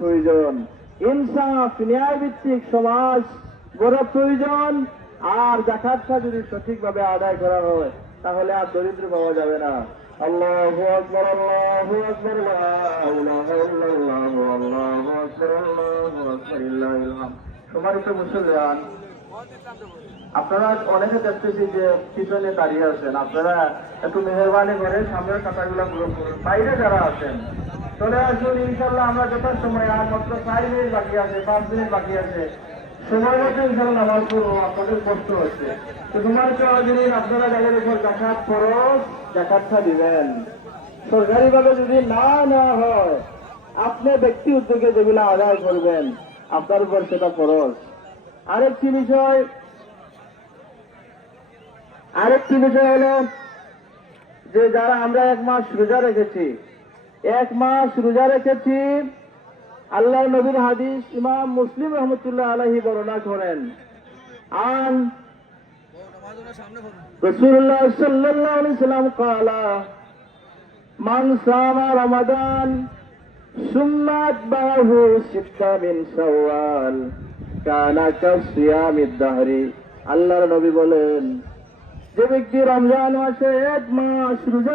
প্রয়োজন। ইনসাফ ন্যায় ভিত্তিক সমাজ গড়ার প্রয়োজন। আর জাকাতটা যদি সঠিকভাবে আদায় করা হয়, তাহলে আর দরিদ্র পাওয়া যাবে না। আল্লাহু আকবার আপনারা অনেকে দেখতেছি যে পিছনে দাঁড়িয়ে আছেন। আপনারা একটু মেহরবানি করে সামনের গ্রহণ বাইরে যারা আছেন চলে আসুন, ইনশাল্লাহ আমরা যথার সময় আর মাত্র চার মিনিট বাকি আছে, পাঁচ মিনিট বাকি আছে। সময় মতো ইনশাল্লাহ নামাজ পড়ব, আপনাদের কষ্ট হচ্ছে। তো তোমার চলাদিন আপনারা যাদের উপর জাকাত খরচ জাকাতটা দিবেন। সরকারিভাবে যদি না নেওয়া হয়, আপনি ব্যক্তি উদ্যোগে যেগুলো আদায় করবেন, আপনার উপর সেটা খরচ আরেকটি বিষয় আরেকটি বিষয় হলো যে যারা আমরা এক মাস রোজা রেখেছি এক মাস রোজা রেখেছি। আল্লাহ নবীর হাদিস ইমাম মুসলিম রহমতুল্লাহ আলহি বর্ণনা করেন। আন আল্লাহ নবী বলেন, যে ব্যক্তি রমজান মাসে এক মাস রোজা